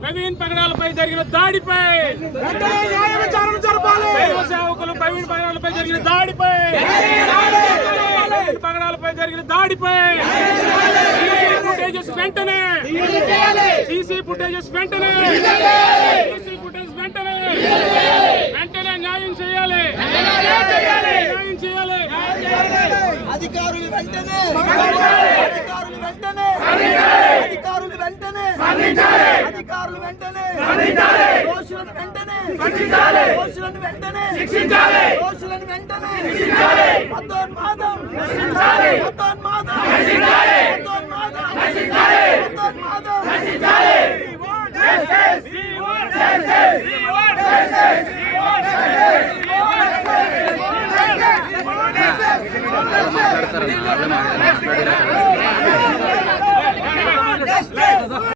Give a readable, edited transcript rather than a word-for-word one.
ప్రవీణ్ పగడాలపై జరిగిన దాడిపై సేవకులు ప్రవీణ్ పగడాలపై జరిగిన దాడిపై పగడాలపై జరిగిన దాడిపై ఫుటేజెస్ వెంటనే సీసీ ఫుటేజెస్ వెంటనే వెంటనే న్యాయం చేయాలి న్యాయం చేయాలి అధికారులు వెంటనే దోషులను వెంటనే మతోన్మాదం మాట్లాడతారు